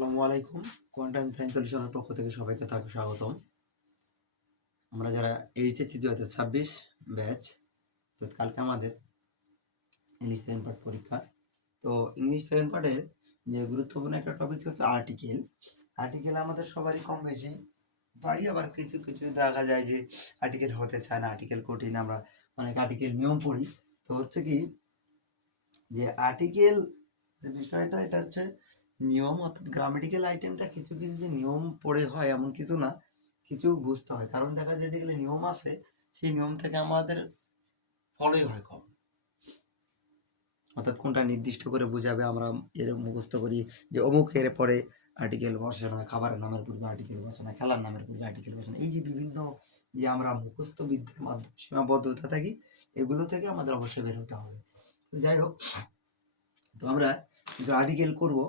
আসসালামু আলাইকুম। Quantum fine সলিউশনের পক্ষ থেকে সবাইকে স্বাগতম। আমরা যারা এইচএসসি 2026 ব্যাচ, তো কালকে আমাদের ইংলিশ সেকেন্ড পার্ট পরীক্ষা। তো ইংলিশ সেকেন্ড পার্টের যে গুরুত্বপূর্ণ একটা টপিক হচ্ছে আর্টিকেল। আর্টিকেল আমাদের সবারই কম বেশি পারি, আবার কিছু কিছু দেখা যায় যে আর্টিকেল হতে চায় না, আর্টিকেল কঠিন, আমরা অনেক আর্টিকেল নিয়ম পড়ি। তো হচ্ছে কি যে আর্টিকেল যে বিষয়টা, এটা হচ্ছে নিয়ম, অর্থাৎ গ্রামেটিক্যাল আইটেমটা কিছু কিছু যে নিয়ম পড়ে হয় এমন কিছু না, কিছু বুঝতে হয়। কারণ দেখা যায় যেগুলো নিয়ম আছে সেই নিয়ম থেকে আমাদের ফলোই হয় কম, অর্থাৎ কোনটা নির্দিষ্ট করে বুঝাবে আমরা এর মুখস্থ করি যে অমুক এর পরে আর্টিকেল বসে না, খাবারের নামের পূর্বে আর্টিকেল বসে না, খেলার নামের পূর্বে আর্টিকেল বসে না। এই যে বিভিন্ন যে আমরা মুখস্থ বিদ্যার মাধ্যমে সীমাবদ্ধতা থাকি, এগুলো থেকে আমাদের অবশ্যই বের হতে হবে। তো যাই হোক, তো আমরা যে আর্টিকেল করব,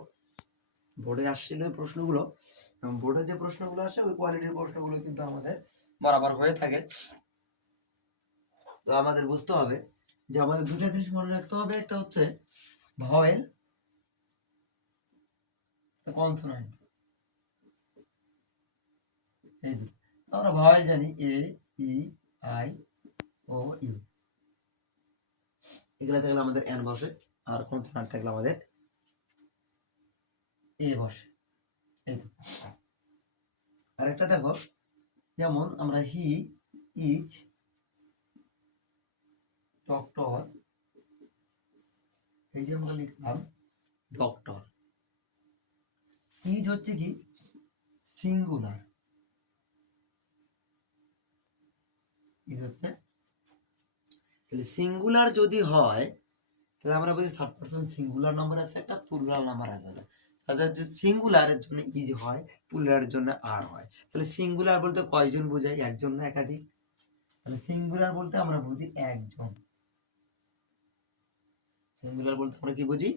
বোর্ডে আসছিল ওই প্রশ্নগুলো, এবং বোর্ডে যে প্রশ্নগুলো আসে ওই কোয়ালিটির প্রশ্নগুলো কিন্তু আমাদের বরাবর হয়ে থাকে। তো আমাদের বুঝতে হবে যে আমাদের দুটা জিনিস মনে রাখতে হবে, একটা হচ্ছে ভাওয়েল, কনসোনেন্ট, এই দুটো। আমরা ভাওয়েল জানি এ, ই, আই, ও, ইউ, এগুলা থাকলে আমাদের এন বসে, আর কনসোনেন্ট থাকলে আমাদের এ বসে। এই আরেকটা দেখো, যেমন আমরা হি, ইজ, ডক্টর, এই যে আমরা লিখলাম ডক্টর। ইজ হচ্ছে কি সিঙ্গুলার, ইজ হচ্ছে সিঙ্গুলার যদি হয় তাহলে আমরা বলি থার্ড পারসন সিঙ্গুলার নাম্বার আছে, একটা প্লুরাল নাম্বার আছে। তাহলে যে সিঙ্গুলারের জন্য ইজ হয়, প্লুরালের জন্য আর হয়। তাহলে সিঙ্গুলার বলতে কয়জন বোঝায়? একজন না একাধিক? তাহলে সিঙ্গুলার বলতে আমরা বুঝি একজন। সিঙ্গুলার বলতে আমরা কি বুঝি?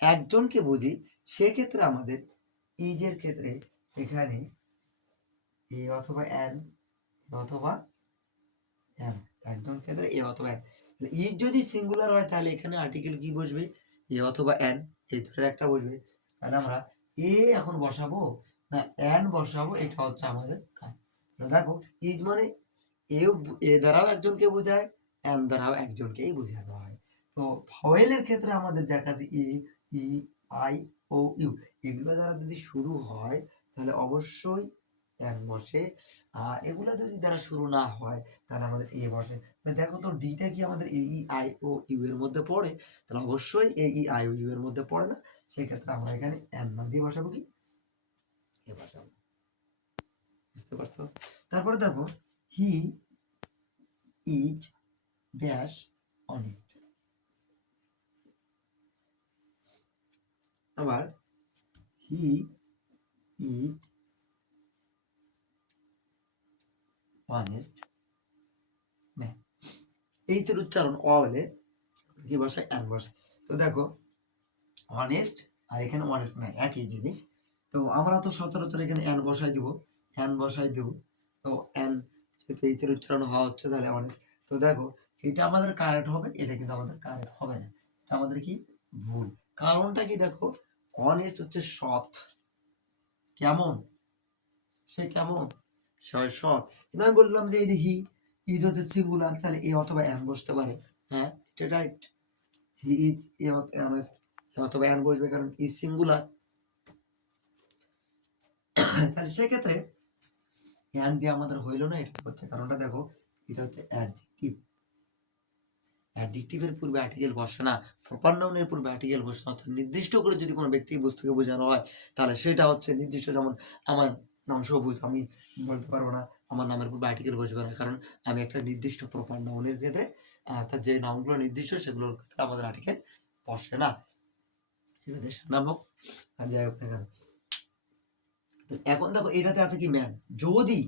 একজনকে বুঝি। সেক্ষেত্রে আমাদের ইজের ক্ষেত্রে এখানে এ অথবা এন, অথবা এন, একজন ক্ষেত্রে এ অথবা এন। ইজ যদি সিঙ্গুলার হয় তাহলে এখানে আর্টিকেল কি বসবে? এ অথবা এন, এই দুটোর একটা বসবে। তাহলে আমরা এ এখন বসাবো না এন বসাবো, এটা হচ্ছে আমাদের কাজ। দেখো, ইজ মানে এ দ্বারাও একজনকে বোঝায়, এন দ্বারাও একজনকেই বোঝানো হয়। তো ভাওয়েলের ক্ষেত্রে আমাদের যা কাজ এ, ই, আই, ও, ইউ, এগুলো দ্বারা যদি শুরু হয় তাহলে অবশ্যই এন বসে। আর এগুলো যদি দ্বারা শুরু না হয় তাহলে আমাদের এ বসে। দেখো তো ডিটা কি আমাদের এ, ই, আই, ও, ইউ এর মধ্যে পড়ে? তাহলে অবশ্যই এ, ই, আই, ও, ইউ এর মধ্যে পড়ে না। সেক্ষেত্রে আমরা এখানে এন না দিয়ে বসাবো কি এ বসাবো। বুঝতে পারছো? তারপরে দেখো, হি ইজ ড্যাশ অনেস্ট। আবার হি ইজ অনেস্ট ম্যান। এই যে উচ্চারণ অ হলে কি বসায়? এন বসায়। তো দেখো, অনেস্ট আর এখানে অনেস্ট ম্যান একই জিনিস। তো আমরা তো সচরাচর এখানে এন বসাই দিব, এন বসাই দিব। তো এন যেহেতু এইচের উচ্চারণ হওয়া হচ্ছে তাহলে অনেস্ট। তো দেখো, এটা আমাদের কারেক্ট হবে, এটা কিন্তু আমাদের কারেক্ট হবে না, এটা আমাদের কি ভুল। কারণটা কি? দেখো, অনেস্ট হচ্ছে সৎ। কেমন? সে কেমন? সৎ। কিন্তু আমি বললাম যে এই যে হি ইজ হচ্ছে সিঙ্গুলার, তাহলে এ অথবা এন বসতে পারে। হ্যাঁ, এটা রাইট। হি ইজ এ অথবা এন বসবে, কারণ ইজ সিঙ্গুলার। তাহলে সেক্ষেত্রে এন দিয়ে আমাদের হইল না, এটা হচ্ছে কারণটা। দেখো, এটা হচ্ছে অ্যাডজেক্টিভ। অ্যাডজেক্টিভের পূর্বে আর্টিকেল বসে না, প্রপার নাউনের পূর্বে আর্টিকেল বসে না। অর্থাৎ নির্দিষ্ট করে যদি কোনো ব্যক্তি বস্তুকে বোঝানো হয় তাহলে সেটা হচ্ছে নির্দিষ্ট। যেমন আমার নাম সবুজ, আমি বলতে পারবো না আমার নামের পূর্বে আর্টিকেল বসবে না, কারণ আমি একটা নির্দিষ্ট প্রপার নাউনের ক্ষেত্রে, অর্থাৎ যে নাউনগুলো নির্দিষ্ট সেগুলোর ক্ষেত্রে আমাদের আর্টিকেল বসে না। সেটা দেশের নাম হোক আর যাই হোক না কেন। তো এখন দেখো, এটাতে আছে কি ম্যান। যদি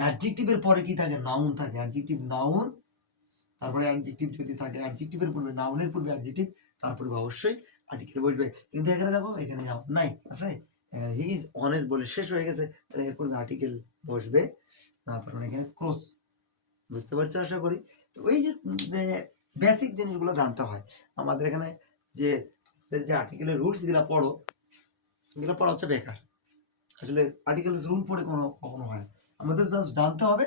অ্যাডজেক্টিভের পরে কি থাকে? নাউন থাকে। অ্যাডজেক্টিভ নাউন, তারপরে অ্যাডজেক্টিভ যদি থাকে, অ্যাডজেক্টিভের পূর্বে নাউনের পূর্বে অ্যাডজেক্টিভ, তারপরে অবশ্যই আর্টিকেল বসবে। কিন্তু এখানে দেখো, এখানে নাউন নাই, আছে হি ইজ অনেস্ট বলে শেষ হয়ে গেছে, তাহলে এর পূর্বে আর্টিকেল বসবে না, তার মানে এখানে ক্রস। বুঝতে পারছো আশা করি? তো ওই যে বেসিক জিনিসগুলো জানতে হয় আমাদের এখানে। যে আর্টিকেলের রুলস গুলা পড়ো, এগুলো পড়া হচ্ছে বেকার। আসলে আর্টিকেলস রুল পড়ে কখনো হয় না, আমাদের জানতে হবে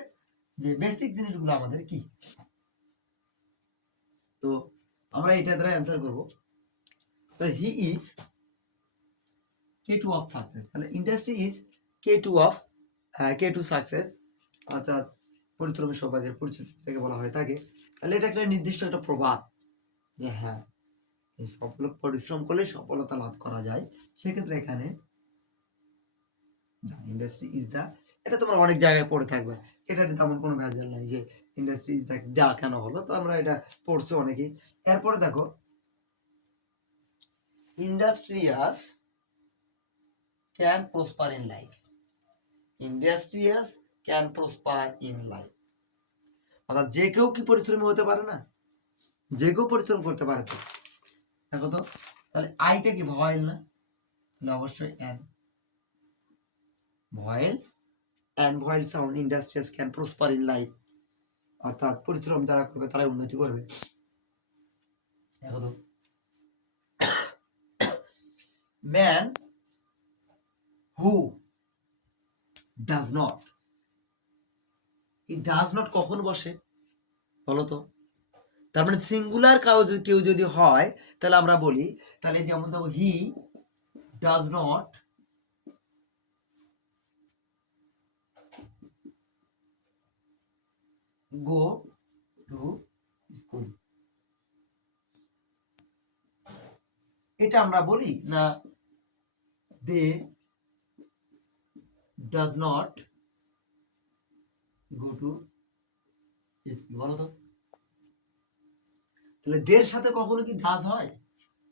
যে বেসিক জিনিসগুলো আমাদের কি। তো আমরা এটা দ্বারা অ্যান্সার করব। তো he is K2 of success, তাহলে industry is K2 of K2 success, অর্থাৎ পরিশ্রমী সৌভাগ্যের পরিচিতি থেকে বলা হয় থাকে। তাহলে এটা একটা নির্দিষ্ট একটা প্রবাদ যে হ্যাঁ এই সফল পরিশ্রম করলে সফলতা লাভ করা যায়। সেক্ষেত্রে এখানে ইন্ডাস্ট্রি ইজ দা, এটা তোমরা অনেক জায়গায় পড়ে থাকবে, এটা নিয়ে তেমন কোনো ভেজাল নাই যে ইন্ডাস্ট্রি ইজ দা কেন হলো, তো আমরা এটা পড়ছি অনেকেই। এরপরে দেখো industrious can prosper in life, industrious can prosper in life, অর্থাৎ যে কেউ কি পরিশ্রমী হতে পারে না, যে কেউ পরিশ্রম করতে পারে। তো দেখো তো তাহলে আইটা কি ভয়েল না, তাহলে অবশ্যই an, vowel and vowel sound, industrious can prosper in life, অর্থাৎ পরিশ্রম যারা করবে তারাই উন্নতি করবে। দেখো তো man who does not, does not কখন বসে বলো তো, তার মানে সিঙ্গুলার কেউ যদি হয় তাহলে আমরা বলি, তাহলে যেমন দেখো he does not go to school, এটা আমরা বলি না they does not go to school, বলো তো। তাহলে দের সাথে কখনো কি ডাজ হয়,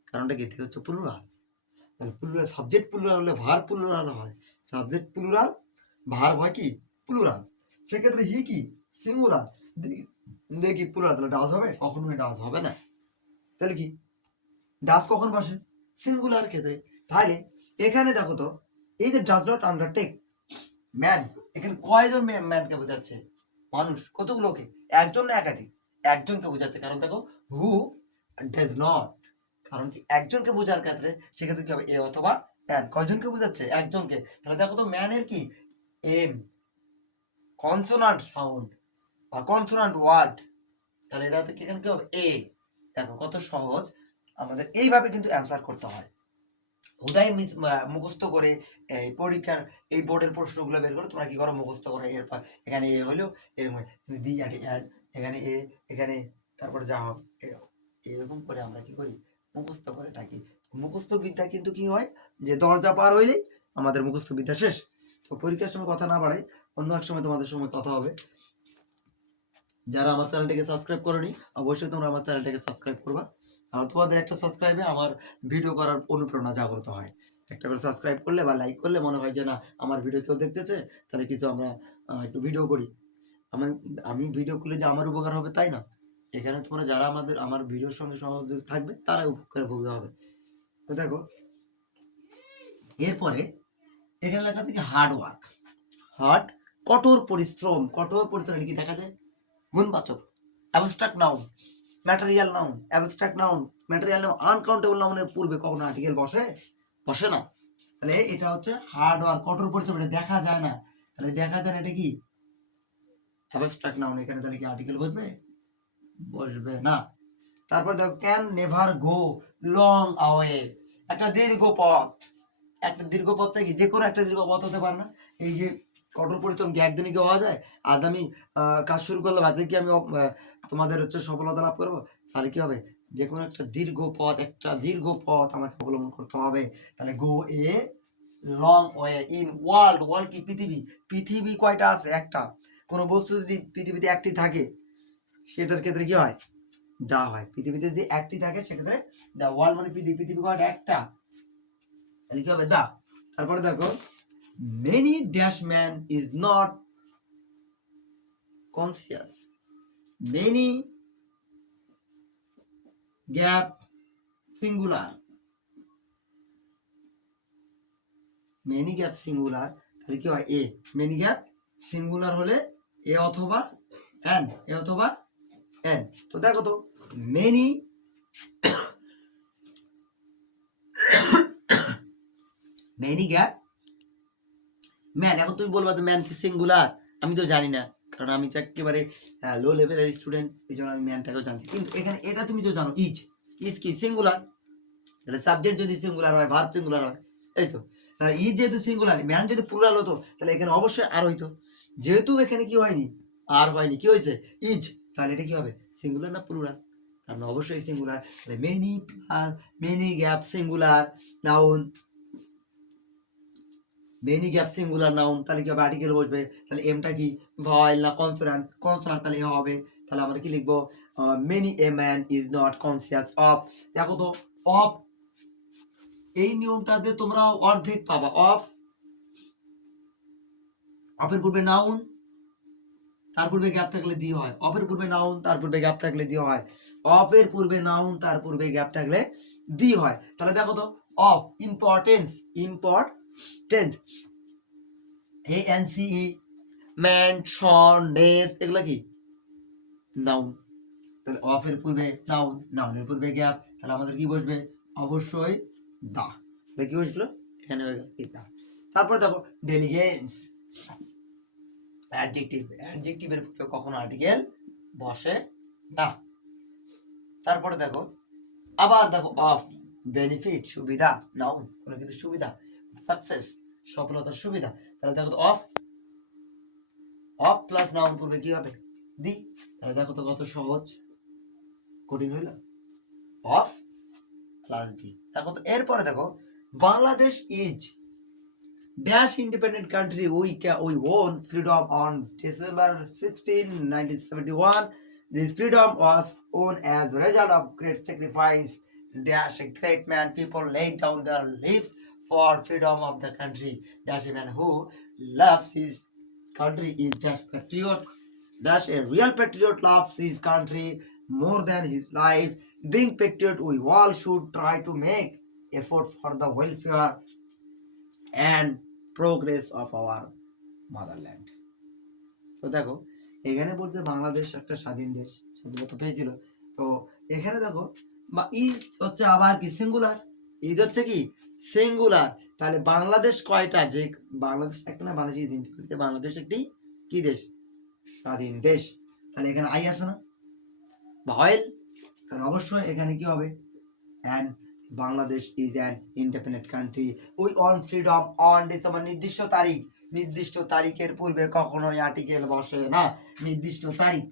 কারণটা কি হচ্ছে প্লুরাল, তাহলে প্লুরাল সাবজেক্ট প্লুরাল হলে ভার্ব প্লুরাল হয়, সাবজেক্ট প্লুরাল ভার্ব হয় কি প্লুরাল, সেক্ষেত্রে হি কি সিঙ্গুলার, দেখি প্লুরাল, তাহলে ডাজ হবে, কখনোই ডাজ হবে না। তাহলে কি ডাজ কখন বসে সিঙ্গুলার ক্ষেত্রে। তাহলে এখানে দেখো তো এই যে ডাজ নট আন্ডারটেক ম্যান, এখানে কয়জন ম্যানকে বোঝাচ্ছে, মানুষ কতগুলোকে, একজন না একাধিক, একজনকে বোঝাচ্ছে, কারণ দেখো হু ডাজ নট, কারণ কি একজনকে বোঝার ক্ষেত্রে সেক্ষেত্রে কি হবে এ অথবা এন, কয়জনকে বোঝাচ্ছে একজনকে, তাহলে দেখো তো ম্যানের কি এম কনসোনান্ট সাউন্ড বা কনসোনান্ট ওয়ার্ড, তাহলে এটা কি এখানে কি হবে এ। দেখো কত সহজ, আমাদের এইভাবে কিন্তু অ্যান্সার করতে হয়, হুদাই মুখস্থ করে এই পরীক্ষার এই বোর্ডের প্রশ্নগুলো বের করে তোমরা কি করো মুখস্থ করো, এরপর এখানে এ হলো এরকম দি এখানে এ এখানে তারপর যা হবে এরকম করে আমরা কি করি মুখস্থ করে থাকি। মুখস্থ বিদ্যা কিন্তু কি হয় যে দরজা পার হইলেই আমাদের মুখস্থ বিদ্যা শেষ। তো পরীক্ষার সময় কথা না বাড়াই, অন্য এক সময় তোমাদের সময় কথা হবে। যারা আমার চ্যানেলটাকে সাবস্ক্রাইব করোনি অবশ্যই তোমরা আমার চ্যানেলটাকে সাবস্ক্রাইব করবা, আর তোমাদের একটা সাবস্ক্রাইবে আমার ভিডিও করার অনুপ্রেরণা জাগ্রত হয়। একটা করে সাবস্ক্রাইব করলে বা লাইক করলে মনে হয় যে না আমার ভিডিও কেউ দেখতেছে, তাহলে কিছু আমরা একটু ভিডিও করি। আমি ভিডিও করলে যে আমার উপকার হবে তাই না, এখানে তোমরা যারা আমার ভিডিওর সঙ্গে সহযোগী থাকবে তারাই উপকারে ভোগী হবে। তো দেখো এরপরে এখানে লেখা থেকে হার্ড ওয়ার্ক, হার্ড কঠোর পরিশ্রম, কঠোর পরিশ্রম কি দেখা যায় গুণবাচক, abstract noun, material noun, abstract noun, material noun, uncountable নাউনের পূর্বে কখনো আর্টিকেল বসে না। তাহলে এটা হচ্ছে হার্ড ওয়ার্ক কঠোর পরিশ্রম, এটা দেখা যায় না, তাহলে দেখা যায় না এটা কি অ্যাবস্ট্রাক্ট নাউন, এখানে তাহলে কি আর্টিকেল বসবে না। তারপর দেখো ক্যান নেভার গো লং আওয়ে, একটা দীর্ঘ পথ, একটা দীর্ঘ পথটা কি যে কোনো একটা দীর্ঘ পথ হতে পারে না, এই যে কঠোর পরিশ্রম কি একদিনে কি হওয়া যায়, আজ আমি কাজ শুরু করলাম আজকে কি আমি তোমাদের হচ্ছে সফলতা লাভ করবো, তাহলে কি হবে যে কোনো একটা দীর্ঘ পথ আমাকে অবলম্বন করতে হবে। তাহলে go a long way in world কি পৃথিবী কয়টা আছে একটা, কোনো বস্তু যদি পৃথিবীতে একটি থাকে সেটার ক্ষেত্রে কি হয় যা হয়, পৃথিবীতে যদি একটি থাকে সেক্ষেত্রে দা ওয়ার্ল্ড মানে পৃথিবী কয়টা একটা, তাহলে কি হবে দা। তারপরে দেখো many dash man is not conscious, many gap singular, many gap singular, তাহলে কি হয় এ, many gap singular হলে এ অথবা এন, এ অথবা এন। তো দেখো তো many many gap ম্যান, এখন তুমি বলবা যে ম্যান কি সিঙ্গুলার, আমি তো জানি না, কারণ আমি তো একেবারে লো লেভেলের স্টুডেন্ট, এই জন্য আমি ম্যানটাকেও জানছি। কিন্তু এখানে এটা তুমি তো জানো, ইজ, ইজ কি সিঙ্গুলার, তাহলে সাবজেক্ট যদি সিঙ্গুলার হয়, ভার্ব সিঙ্গুলার হয়, এই তো। ইজ যেহেতু সিঙ্গুলার, ম্যান যদি প্লুরাল হতো তাহলে এখানে অবশ্যই আর হইতো, যেহেতু এখানে কি হয়নি, আর হয়নি, কি হয়েছে, ইজ, তাহলে এটা কি হবে, সিঙ্গুলার না প্লুরাল, কারণ অবশ্যই singular. Many, many gap singular noun, many gap singular noun, তাহলে কি হবে, আর্টিকেল বসবে, তাহলে এমটা কি ভয়েল না কনসোনান্ট, কনসোনান্ট, তাহলে এ হবে, তাহলে আমরা কি লিখবো, many a man is not conscious of. দেখো তো, অফ, এই নিয়মটাতে তোমরা অর্ধেক পাবা, অফ, অফের পূর্বে নাউন, তার পূর্বে গ্যাপ থাকলে দি হয়, অফের পূর্বে নাউন, তার পূর্বে গ্যাপ থাকলে দি হয়, অফের পূর্বে নাউন, তার পূর্বে গ্যাপ থাকলে দি হয়। তাহলে দেখো তো, of, importance, importance, ANCE, mention, ডেস, এগুলা কি নাউন, তাহলে অফের পূর্বে নাউন, নাউনের পূর্বে গ্যাপ, তাহলে আমাদের কি বসবে, অবশ্যই দা, তাহলে কি বসলো, এখানে হয়ে গেল কি দা। তারপরে দেখো ডেলিগেন্স, অ্যাডজেক্টিভ, অ্যাডজেক্টিভের পূর্বে কখনো আর্টিকেল বসে না। তারপরে দেখো, আবার দেখো অফ, বেনিফিট, সুবিধা, নাউন, কোনো কিছু সুবিধা, সাকসেস, সফলতার সুবিধা, তাহলে দেখো অফ, অফ প্লাস নাউন পূর্বে কি হবে, দি, তাহলে দেখো তো কত সহজ, কঠিন হইল, অফ প্লাস দি। দেখো তো এরপরে দেখো, Bangladesh is dash independent country, we won freedom on December 16, 1971. This freedom was won as a result of great sacrifice. Dash a great man, people laid down their lives for freedom of the country. Dash a man who loves his country is dash patriot. Dash a real patriot loves his country more than his life. Being patriot, we all should try to make effort for the welfare and progress of our motherland. তো দেখো এখানে বলতে বাংলাদেশ একটা স্বাধীন দেশ, স্বাধীনতা পেয়েছিল, তো এখানে দেখো ইজ হচ্ছে আবার কি সিঙ্গুলার, ইজ হচ্ছে কি সিঙ্গুলার, তাহলে বাংলাদেশ কয়টা, যে বাংলাদেশ একটা না, বাংলাদেশ ইজ ইন্ডিপেন্ডেন্ট, বাংলাদেশ একটি কি দেশ, স্বাধীন দেশ, তাহলে এখানে আই আছে না, ভয়েল, তাহলে অবশ্যই এখানে কি হবে, and Bangladesh is an independent country, we on freedom on December, নির্দিষ্ট তারিখ, নির্দিষ্ট তারিখের পূর্বে কখনোই আর্টিকেল বসে না, নির্দিষ্ট তারিখ,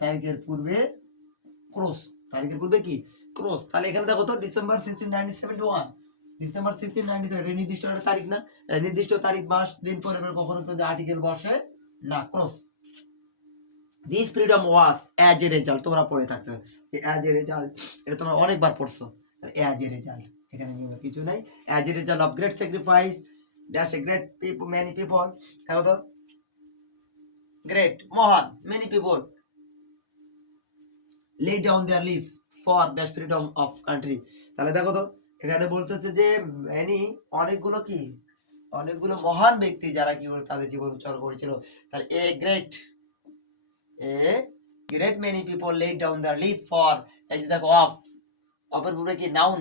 তারিখের পূর্বে ক্রস, তারিখের পূর্বে কি ক্রস, তাহলে এখানে দেখো তো ডিসেম্বর 16, 1971, ডিসেম্বর 16, 1971 নির্দিষ্ট একটা তারিখ না, নির্দিষ্ট তারিখ মাস দিন পরে কখনো তো আর্টিকেল বসে না, cross. This freedom was as a result, তোমরা পড়ে থাকছো as a result, এটা তোমরা অনেকবার পড়ছো, as a result, এখানে কিছু নাই, as a result of great sacrifice, dash a great people, many people, দেখো তো great, মহান, many people lay down their lives for dash freedom of country, তাহলে দেখো তো এখানে বলতেছে যে many, অনেকগুলো কি, অনেকগুলো মহান ব্যক্তি যারা কি তাদের জীবন উৎসর্গ করেছিল, তাহলে a great many people laid down their life for, এই যে দেখো অফ, অফের পূর্বে কি নাউন,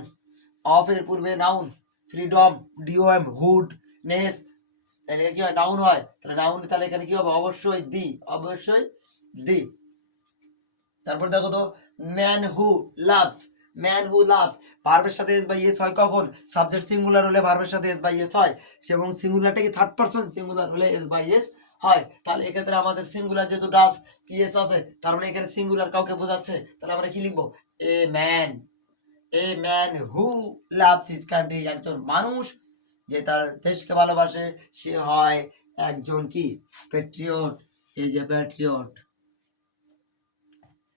অফের পূর্বে নাউন, ফ্রিডম, ডিওএম, হুড, নেস, তাহলে কি হয়, নাউন হয়, তাহলে নাউন, তাহলে এখানে কি হবে, অবশ্যই দি, অবশ্যই দি। তারপর দেখো তো man who loves, man who loves, ভার্বের সাথে এস বাই এস হয় কখন, সাবজেক্ট সিঙ্গুলার হলে ভার্বের সাথে এস বাই এস হয়, এবং সিঙ্গুলারটা কি থার্ড পারসন সিঙ্গুলার হলে এস বাই এস হয়, তাহলে এক্ষেত্রে আমাদের সিঙ্গুলার যেহেতু ডাস ইএস আছে, তার মানে এখানে সিঙ্গুলার কাউকে বোঝাচ্ছে, তাহলে আমরা কি লিখবো, a man who loves his country, একজন মানুষ যে তার দেশকে ভালোবাসে, সে হয় একজন কি প্যাট্রিয়ট, এই যে প্যাট্রিয়ট,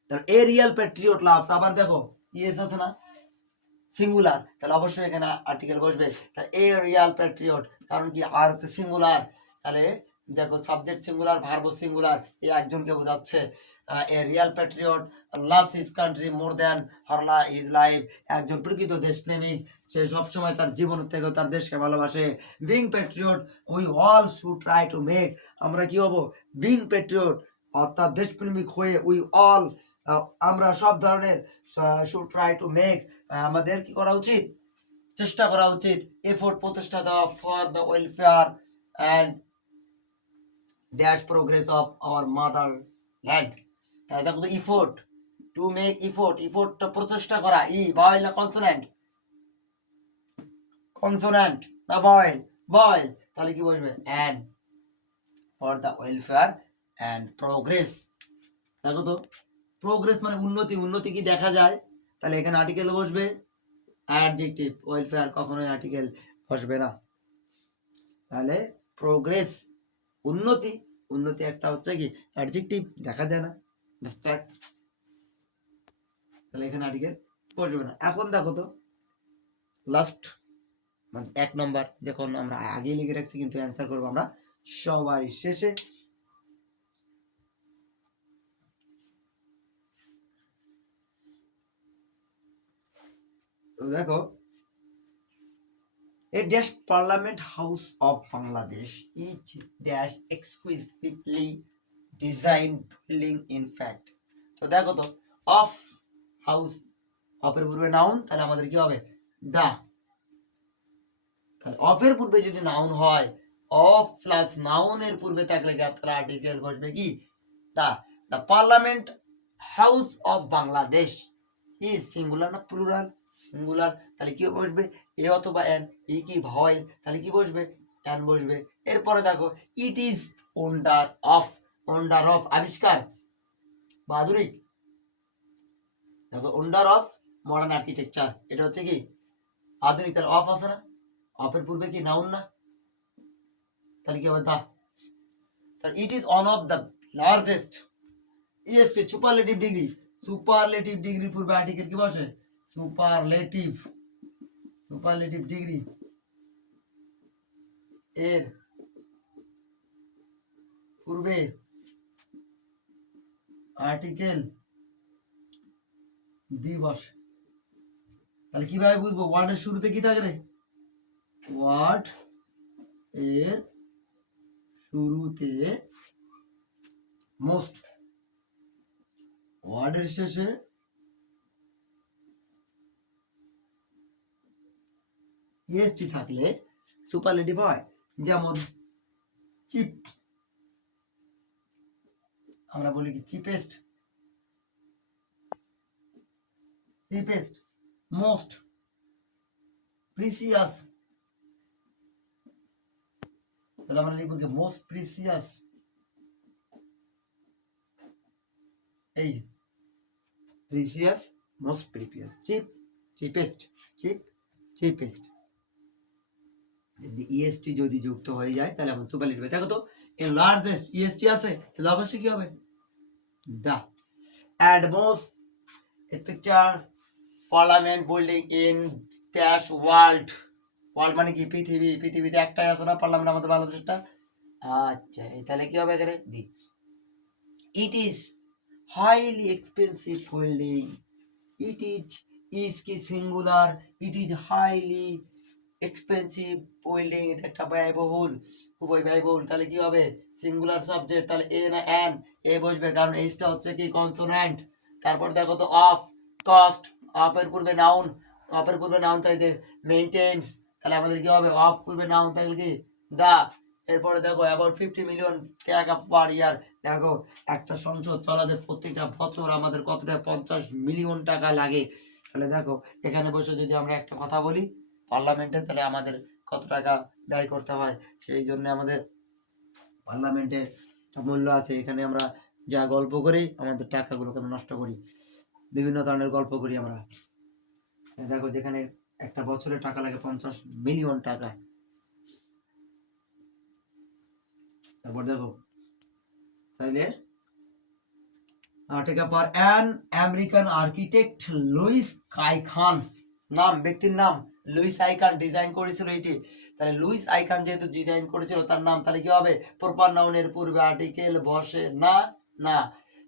তাহলে এ রিয়েল প্যাট্রিয়ট লাভস, আবার দেখো ইএস আছে না সিঙ্গুলার, তাহলে অবশ্যই এখানে আর্টিকেল বসবে, তাহলে এ রিয়েল প্যাট্রিয়ট, কারণ কি আর হচ্ছে সিঙ্গুলার, তাহলে দেখো সাবজেক্ট সিঙ্গুলার, ভার্ব সিঙ্গুলার, এই একজনকে বোঝাচ্ছে, এ real Patriot loves his country more than her his life, একজন প্রকৃত দেশপ্রেমিক, সে সবসময় তার জীবন থেকে তার দেশকে ভালোবাসে, being Patriot we all should try to make, আমরা কি হব, বিং প্যাট্রিয়ট অর্থাৎ দেশপ্রেমিক হয়ে, উই অল আমরা সব ধরনের শুড ট্রাই টু মেক, আমাদের কি করা উচিত, চেষ্টা করা উচিত, এফোর্ট প্রচেষ্টা দেওয়া for the welfare and dash progress of our mother land. তাহলে দেখো তো ইফোর্ট, টু মেক ইফোর্ট, ইফোর্টটা প্রচেষ্টা করা, ই ভাওয়েল না কনসোন্যান্ট, কনসোন্যান্ট না ভাওয়েল, ভাওয়েল, তাহলে কি বলবে and for the welfare and progress. দেখো তো প্রোগ্রেস মানে উন্নতি, উন্নতি কি দেখা যায়, তাহলে এখানে আর্টিকেল বসবে অ্যাডজেক্টিভ, ওয়েলফেয়ার কখনোই আর্টিকেল বসবে না। তাহলে প্রোগ্রেস উন্নতি, উন্নতি একটা হচ্ছে কি অ্যাডজেক্টিভ, দেখা যায় না, তাহলে এখানে আর্টিকেল বসবে না। এখন দেখো তো লাস্ট মানে 1 নম্বর, যখন আমরা আগে লিখে রাখছি কিন্তু অ্যান্সার করবো আমরা সবাই শেষে। তো দেখো a dash parliament house of Bangladesh each dash exquisitely designed building in fact। তো দেখো তো অফ হাউস, অফের পূর্বে নাউন, তাহলে আমাদের কি হবে দা, তাহলে অফের পূর্বে যদি নাউন হয়, অফ প্লাস নাউনের পূর্বে থাকলে তাহলে আর্টিকেল বসবে কি the. The parliament house of Bangladesh is singular না প্লুরাল, সিঙ্গুলার, তাহলে কি বসবে এ অথবা এন, ই কি ভয়, তাহলে কি বসবে এন বসবে। এরপরে দেখো it is wonder of, wonder of আবিষ্কার বা আধুনিক, দেখো ওন্ডার অফ মডার্ন আর্কিটেকচার, এটা হচ্ছে কি আধুনিক, তাহলে অফ আছে না, অফের পূর্বে কি নাউন না, তাহলে কি হবে দা। তাহলে it is one of the largest, EST superlative degree, superlative ডিগ্রির পূর্বে আর্টিকেল কি বসে সুপারলেটিভ, সুপারলেটিভ ডিগ্রি এর পূর্বে আর্টিকেল দি বসে। তাহলে কিভাবে বুঝবো ওয়ার্ডের শুরুতে কি থাকে রে, ওয়ার্ড এর শুরুতে মোস্ট, ওয়ার্ডের শেষে ইএসটি থাকলে সুপারলেটিভ হয়। যেমন চিপ, আমরা বলি কি চিপেস্ট, চিপেস্ট, মোস্ট, প্রিসিয়াস, তাহলে আমরা লিখবো কি মোস্ট প্রিসিয়াস, এই precious, most precious, cheap, cheapest, cheap, cheapest, EST যদি যুক্ত হয়ে যায় তাহলে এখন সুপারলেটিভ। দেখো তো এর লার্জেস্ট ইএসটি আছে, তাহলে অবশ্যই কি হবে the. And most picture parliament building in dash world, world মানে কি পৃথিবী, পৃথিবীতে একটাই আছে না পার্লামেন্ট আমাদের বাংলাদেশটা, আচ্ছা তাহলে কি হবে এখানে the. It is highly expensive building, it is কি singular, it is highly expensive building, এটা একটা ব্যয়বহুল, খুবই ব্যয়বহুল, তাহলে কি হবে সিঙ্গুলার সাবজেক্ট, তাহলে এ না এন, এ বসবে কারণ এইটা হচ্ছে কি কনসোন্যান্ট। তারপর দেখো তো অফ কস্ট, অফের পূর্বে নাউন, অফের পূর্বে নাউন তাহলে মেইনটেইনস, তাহলে আমাদের কি হবে অফ পূর্বে নাউন তাহলে কি দা। এরপরে দেখো অ্যাবাউট 50 মিলিয়ন টাকা পার ইয়ার, দেখো একটা সংসদ চলাতে প্রত্যেকটা বছর আমাদের কতটা 50 মিলিয়ন টাকা লাগে। তাহলে দেখো এখানে বসে যদি আমরা একটা কথা বলি পার্লামেন্টে, তাহলে আমাদের কত টাকা ব্যয় করতে হয়, সেই জন্য আমাদের পার্লামেন্টের মূল্য আছে। এখানে আমরা যা গল্প করি আমাদের টাকাগুলোকে আমরা নষ্ট করি, বিভিন্ন ধরনের গল্প করি আমরা। দেখো যেখানে একটা বছরে টাকা লাগে 50 মিলিয়ন টাকা। তারপর দেখো তাইলে টাকা পার অ্যান আমেরিকান আর্কিটেক্ট লুইস আইখান, নাম ব্যক্তির নাম লুইস আইখান ডিজাইন করেছিল এটি, তাহলে লুইস আইখান যেহেতু ডিজাইন করেছিল তার নাম, তাহলে কি হবে প্রপার নাউনের পূর্বে আর্টিকেল বসে না, না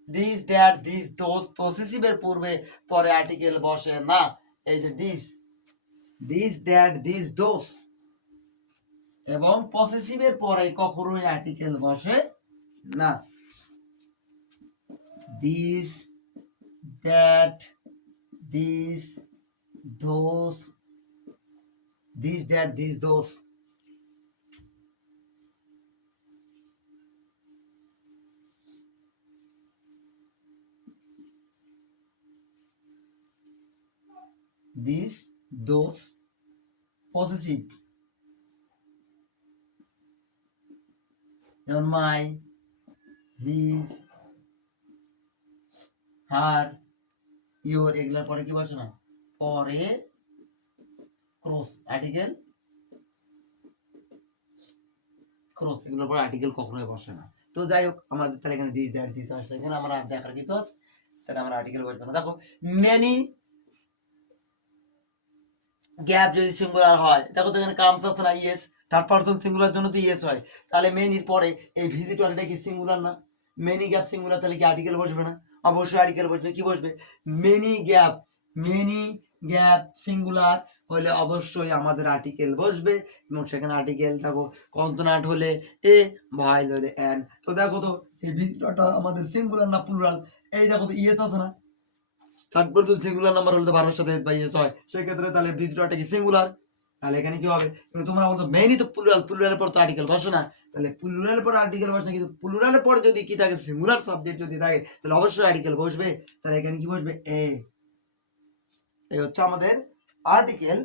দিস দ্যাট দিস দোজ পসেসিভের পূর্বে পরে আর্টিকেল বসে না, এই যে this, this that this those এবং পসেসিভের পরে কখনোই আর্টিকেল বসে না। This that, these, those, these, that, these, those. These, those, possessive, যেমন my, his, her, your, এগুলোর পরে কি বসে না, পরে ক্রস আর্টিকেল, ক্রস এগুলোর পরে আর্টিকেল কখনোই বসে না। তো যাই হোক, আমাদের তাহলে এখানে দিস দ্যাট দিস আসছে, এখানে আমরা দেখার কিছু আছে, তাহলে আমরা আর্টিকেল বসবে না। দেখো মেনি গ্যাপ যদি সিঙ্গুলার হয়, দেখো তো এখানে কামস আছে না, ইয়েস, থার্ড পারসন সিঙ্গুলার জন্য তো ইয়েস হয়, তাহলে মেনির পরে এই ভিজিটর এটা কি সিঙ্গুলার না, মেনি গ্যাপ সিঙ্গুলার, তাহলে কি আর্টিকেল বসবে না? অবশ্যই আর্টিকেল বসবে। কি বসবে? Many gap, many gap singular হলে অবশ্যই আমাদের আর্টিকেল বসবে, এবং সেখানে আর্টিকেল দেখো কনসোনান্ট হলে এ, ভাইল হলে এন। তো দেখো তো এই ভিজিটরটা আমাদের সিঙ্গুলার না প্লুরাল? এই দেখো তো ইয়েস আছে না, থার্ড পারসন সিঙ্গুলার নাম্বার হলে তো ভার্বের সাথে বাই এস হয়, সেই ক্ষেত্রে তাহলে ভিজিটরটা কি সিঙ্গুলার, তাহলে এখানে কি হবে? তোমরা বলতো মেইনই তো প্লুরাল, প্লুরালের পর তো আর্টিকেল বসে না, তাহলে প্লুরালের পর আর্টিকেল বসে না, কিন্তু প্লুরালের পর যদি কি থাকে, সিঙ্গুলার সাবজেক্ট যদি থাকে, তাহলে অবশ্যই আর্টিকেল বসবে। তাহলে এখানে কি বসবে? এ। এই হচ্ছে আমাদের আর্টিকেল।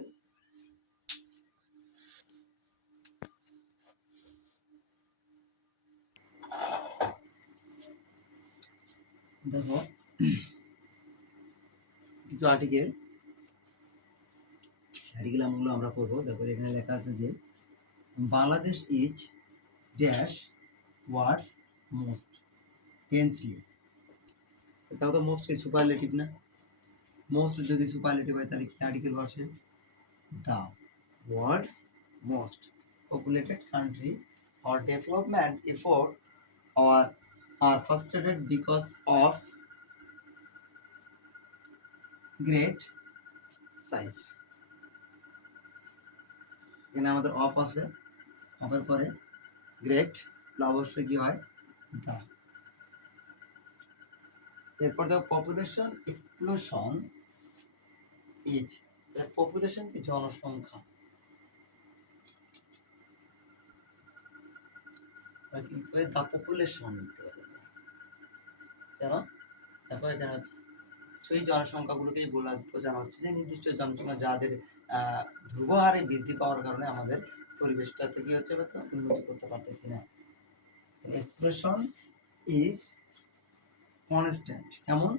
দেখো কিছু আর্টিকেল, আর্টিকেল আমগুলো আমরা করবো। দেখো এখানে লেখা আছে যে Bangladesh is dash world's most densely. তাও তো মোস্ট সুপারলেটিভ না, মোস্ট যদি সুপারলেটিভ হয় তাহলে কি আর্টিকেল বসে? the world's most populated country or development effort or are frustrated because of great size. এখানে আমাদের অফ আছে, অফের পরে গ্রেট, অবশ্যই কি হয়? দা। এরপর দেখো পপুলেশন এক্সপ্লোশন ইজ, পপুলেশন কি জনসংখ্যা, দা পপুলেশন নিতে পারে, কেন? দেখো এখানে হচ্ছে সেই জনসংখ্যাগুলোকেই বোঝানো হচ্ছে যে নির্দিষ্ট জনসংখ্যা যাদের ধ্রুব হারে বৃদ্ধি পাওয়ার কারণে আমাদের পরিবেশটা থেকে হচ্ছে উন্নতি করতে পারতেছি না। এক্সপ্রেশন ইজ কনস্ট্যান্ট, কেমন?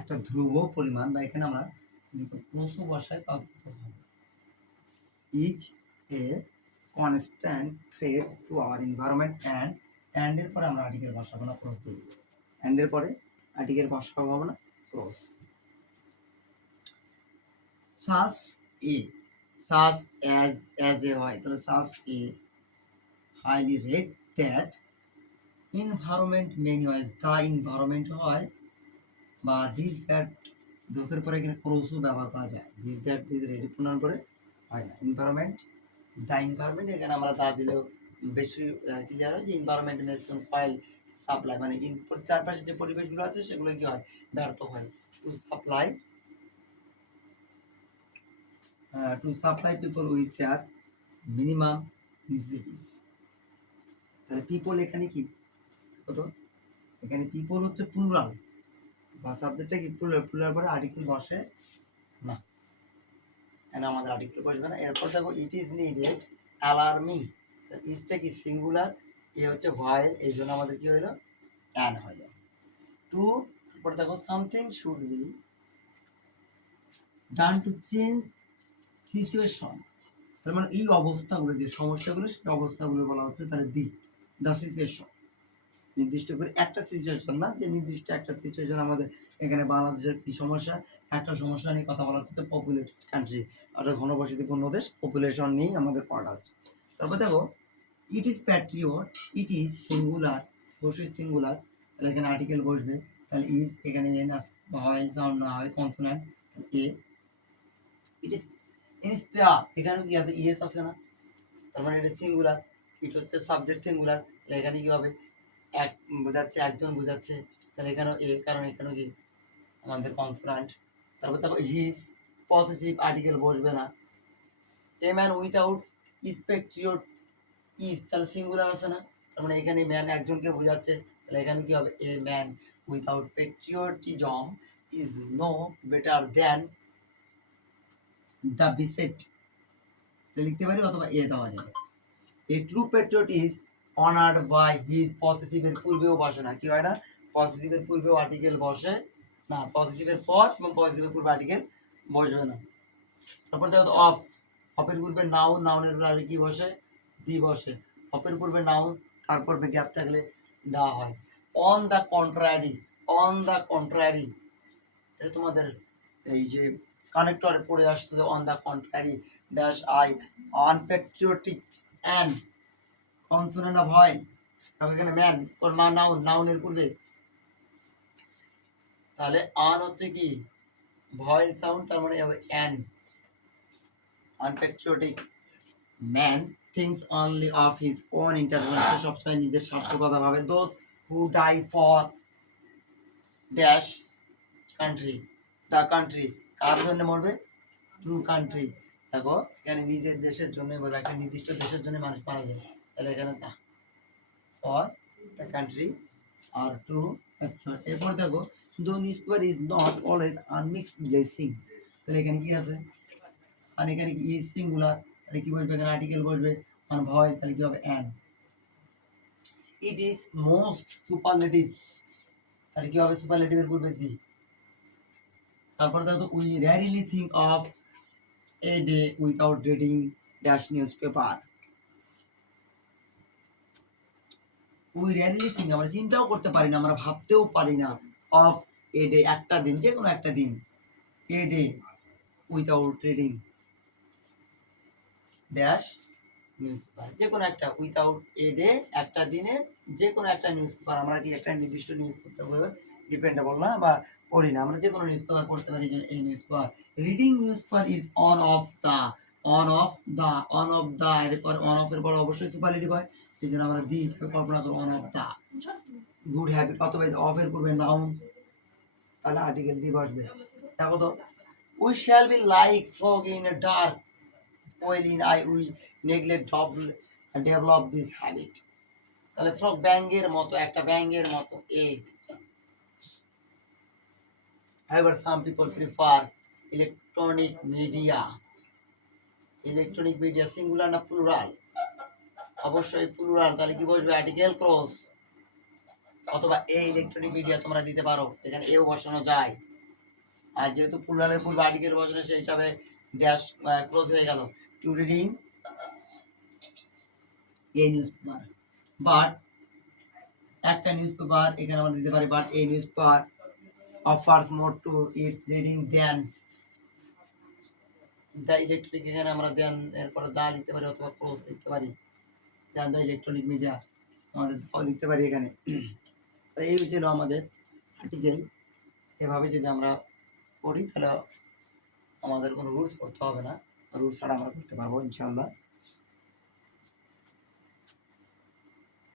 একটা ধ্রুব পরিমাণ, বা এখানে আমরা প্রশ্ন বসায় তা হবে is a constant threat to our environment and এর পরে আমরা আর্টিকেল বসাবো না, ক্রস দেব। অ্যান্ড এর পরে আর্টিকেল বসাবো হবে না, ক্রস। সাস এ, সাস as এ হয়, তাহলে সাস a highly rate that environment many হয়, দা এনভায়রনমেন্ট হয়, বা দিস দ্যাট, দোষের পরে এখানে ক্রসও ব্যবহার করা যায়, this that this ready pronoun করে হয় না। এনভায়রনমেন্ট, দা এনভায়রনমেন্ট, এখানে আমরা দা দিলেও বেশি ক্লিয়ার হয় যে এনভায়রনমেন্ট নেশন সয়েল সাপ্লাই, মানে চারপাশে যে পরিবেশগুলো আছে সেগুলো কি হয়? ব্যর্থ হয়। To supply, to supply people with their minimum necessities. তাহলে পিপল এখানে কি কত? এখানে পিপল হচ্ছে প্লুরাল, বা সাবজেক্টটা কি প্লুরাল, প্লুরাল পরে আর্টিকেল বসে না, এখানে আমাদের আর্টিকেল বসবে না। এরপর দেখো ইট ইজ নিডেড অ্যালার্মিং, ইজটা কি সিঙ্গুলার, এ হচ্ছে ভয়েল, এই জন্য আমাদের কি হলো? অ্যান হলো। টু, তারপর দেখো something should be done to change situation, তার মানে এই অবস্থাগুলো, যে সমস্যাগুলো, সেই অবস্থাগুলো বলা হচ্ছে তাহলে দ্য সিচুয়েশন, নির্দিষ্ট করে একটা সিচুয়েশন না, যে নির্দিষ্ট একটা সিচুয়েশন। আমাদের এখানে বাংলাদেশের কি সমস্যা? একটা সমস্যা নিয়ে কথা বলা হচ্ছে, পপুলেটেড কান্ট্রি, অর্থাৎ ঘনবসতিপূর্ণ দেশ, পপুলেশন নিয়েই আমাদের পড়া হচ্ছে। তারপর দেখো it is Patriot, it is singular, অবশ্যই সিঙ্গুলার, তাহলে এখানে আর্টিকেল বসবে, তাহলে ইজ, এখানে এন হয় সাউন্ড না হয় consonant, A. It is inspire, এখানে কি আছে? ইএস আছে না, তার মানে এটা সিঙ্গুলার, ইট হচ্ছে সাবজেক্ট সিঙ্গুলার, এখানে কি হবে? এক বোঝাচ্ছে, একজন বোঝাচ্ছে, তাহলে এখানেও এ, কারণ এখানেও কি আমাদের কনসোনান্ট। তারপর দেখো হিজ পসেসিভ আর্টিকেল বসবে না। এ ম্যান উইথাউট স্পেকট্রিয়ট ইজ, তাহলে সিঙ্গুলার আছে না, তার মানে এখানে ম্যান একজনকে বোঝাচ্ছে, তাহলে এখানে কি হবে, a man without patriotism is no better than the beast, লিখতে পারি, অথবা এ দেওয়া যায়। A true patriot is honoured by his, পসেসিভের পূর্বেও বসে না, কি হয় না, পসেসিভের পূর্বেও আর্টিকেল বসে না, পসেসিভের পর এবং পসেসিভের পূর্বে আর্টিকেল বসবে না। তারপর দেখো অফ, অফের পূর্বে নাউন, নাউনের পূর্বে কি বসে, দি বসে, অফের পূর্বে নাউন, তার পূর্বে গ্যাপ থাকলে দেওয়া হয়। On the contrary, on the contrary, এটা তোমাদের এই যে কানেক্টরে পড়ে আসছে, on the contrary dash I unpatriotic and consonant of হয়, তারপর এখানে ম্যান ওর মা, নাউন, নাউনের পূর্বে, তাহলে আন হচ্ছে কি ভয়েস সাউন্ড, তার মানে হবে an, unpatriotic man thinks only of his own interest, সবসময় নিজের স্বার্থকতা ভাবে। Those who die for dash country, the country, কার জন্য মরবে, ট্রু কান্ট্রি। দেখো এখানে নিজের দেশের জন্য বলে, একটা নির্দিষ্ট দেশের জন্য মানুষ মারা যায়, তাহলে এখানে দা ফর দ্য কান্ট্রি আর ট্রু অ্যাকশন। এরপর দেখো though newspaper is not always unmixed blessing, তাহলে এখানে কি আছে, আর এখানে কি ইজ সিঙ্গুলার, তাহলে কি বসবে, এখানে আর্টিকেল বসবে, আর ভয়েস, তাহলে কি হবে an. It is most superlative, তাহলে কি হবে, সুপারলেটিভের পূর্বে দি। তারপর দেখো we rarely think of a day without reading dash news paper. We rarely think, আমরা চিন্তাও করতে পারি না, আমরা ভাবতেও পারি না, অফ এ ডে, একটা দিন, যে কোনো একটা দিন, a day without reading dash news paper, যে কোনো একটা, উইথাউট এ ডে, একটা দিনে যে কোনো একটা নিউজ পেপার, আমরা কি একটা নির্দিষ্ট নিউজ পেপার ডিপেন্ডেবল না বা পড়ি না, আমরা যে কোনো নিউজ পেপার পড়তে পারি, যে এই news paper. Reading news paper is on of the, on of the, on of the, এরপর অন অফ এর পর অবশ্যই সুপারলেটিভ হয়, সেই জন্য আমরা দি হিসেবে কল্পনা করব, on of the good habit, অথবা অফ এর পূর্বে নাউন, তাহলে আর্টিকেল দি বসবে। দেখো তো, we shall be like fog in a dark well in I we neglect of develop this habit, তাহলে ফ্রগ ব্যাঙ্গের মতো, একটা ব্যাঙ্গের মতো, এ। However, some people prefer electronic media, electronic media singular না প্লুরাল, অবশ্যই প্লুরাল, তাহলে কি বসবে, আর্টিকেল ক্রস, অথবা এ ইলেকট্রনিক মিডিয়া তোমরা দিতে পারো, এখানে এও বসানো যায়, আর যেহেতু প্লুরালের পূর্বে আর্টিকেল বসানো, সেই হিসাবে ড্যাশ ক্রস হয়ে গেল। To reading a newspaper, but একটা নিউজ পেপার, এখানে আমরা দিতে পারি but a newspaper offers more to its reading than the electronic, এখানে আমরা দেন এরপরে দা লিখতে পারি, অথবা ক্লোজ লিখতে পারি, দেন দ্য ইলেকট্রনিক মিডিয়া আমাদের লিখতে পারি এখানে। এই ছিল আমাদের আর্টিকেল। এভাবে যদি আমরা পড়ি, তাহলে আমাদের কোনো রুলস করতে হবে না, রুলস ছাড়া আমরা করতে পারবো ইনশাআল্লাহ।